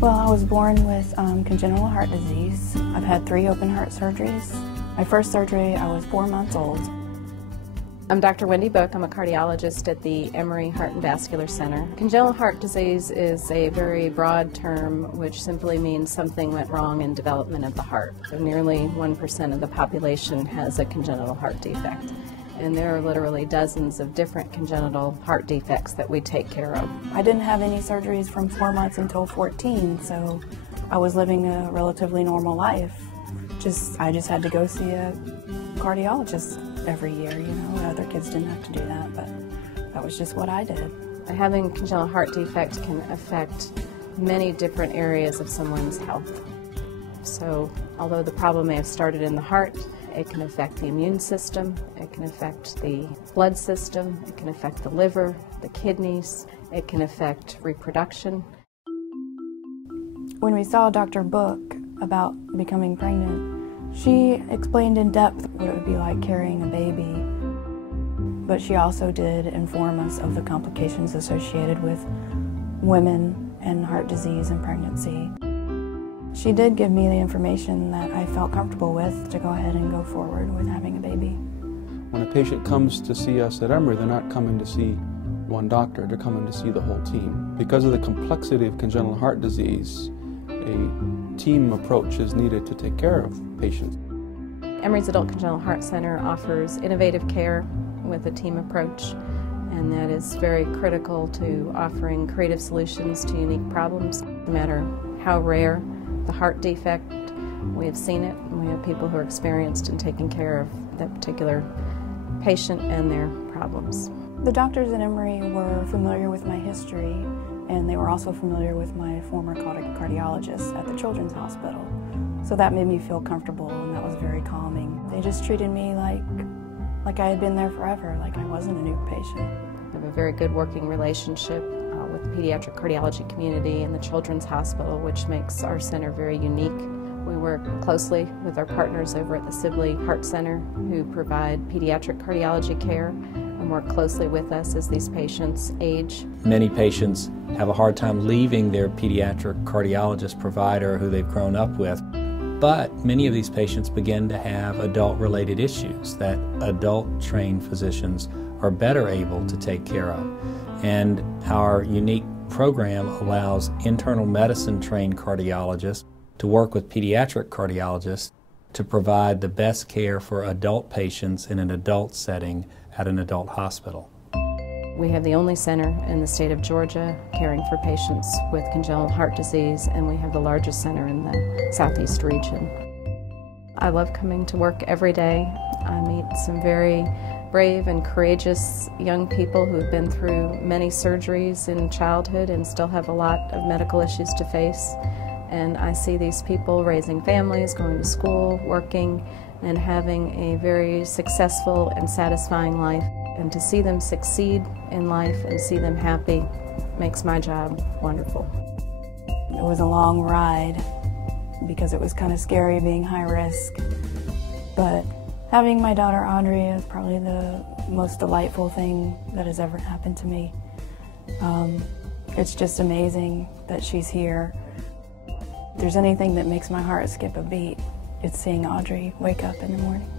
Well, I was born with congenital heart disease. I've had 3 open heart surgeries. My first surgery, I was 4 months old. I'm Dr. Wendy Book. I'm a cardiologist at the Erie Heart and Vascular Center. Congenital heart disease is a very broad term which simply means something went wrong in development of the heart. So nearly 1% of the population has a congenital heart defect. And there are literally dozens of different congenital heart defects that we take care of. I didn't have any surgeries from 4 months until 14, so I was living a relatively normal life. I just had to go see a cardiologist every year, you know. Other kids didn't have to do that, but that was just what I did. Having a congenital heart defect can affect many different areas of someone's health. So although the problem may have started in the heart, it can affect the immune system, it can affect the blood system, it can affect the liver, the kidneys, it can affect reproduction. When we saw Dr. Book about becoming pregnant, she explained in depth what it would be like carrying a baby, but she also did inform us of the complications associated with women and heart disease and pregnancy. She did give me the information that I felt comfortable with to go ahead and go forward with having a baby. When a patient comes to see us at Emory, they're not coming to see one doctor, they're coming to see the whole team. Because of the complexity of congenital heart disease, a team approach is needed to take care of patients. Emory's Adult Congenital Heart Center offers innovative care with a team approach, and that is very critical to offering creative solutions to unique problems. No matter how rare the heart defect, we have seen it, and we have people who are experienced in taking care of that particular patient and their problems. The doctors at Emory were familiar with my history, and they were also familiar with my former cardiologist at the Children's Hospital. So that made me feel comfortable, and that was very calming. They just treated me like I had been there forever, like I wasn't a new patient. We have a very good working relationship with the pediatric cardiology community and the Children's Hospital, which makes our center very unique. We work closely with our partners over at the Sibley Heart Center, who provide pediatric cardiology care, and work closely with us as these patients age. Many patients have a hard time leaving their pediatric cardiologist provider who they've grown up with. But many of these patients begin to have adult-related issues that adult-trained physicians are better able to take care of. And our unique program allows internal medicine-trained cardiologists to work with pediatric cardiologists to provide the best care for adult patients in an adult setting at an adult hospital. We have the only center in the state of Georgia caring for patients with congenital heart disease, and we have the largest center in the southeast region. I love coming to work every day. I meet some very brave and courageous young people who have been through many surgeries in childhood and still have a lot of medical issues to face. And I see these people raising families, going to school, working, and having a very successful and satisfying life. And to see them succeed in life and see them happy makes my job wonderful. It was a long ride because it was kind of scary being high risk. But having my daughter Audrey is probably the most delightful thing that has ever happened to me. It's just amazing that she's here. If there's anything that makes my heart skip a beat, it's seeing Audrey wake up in the morning.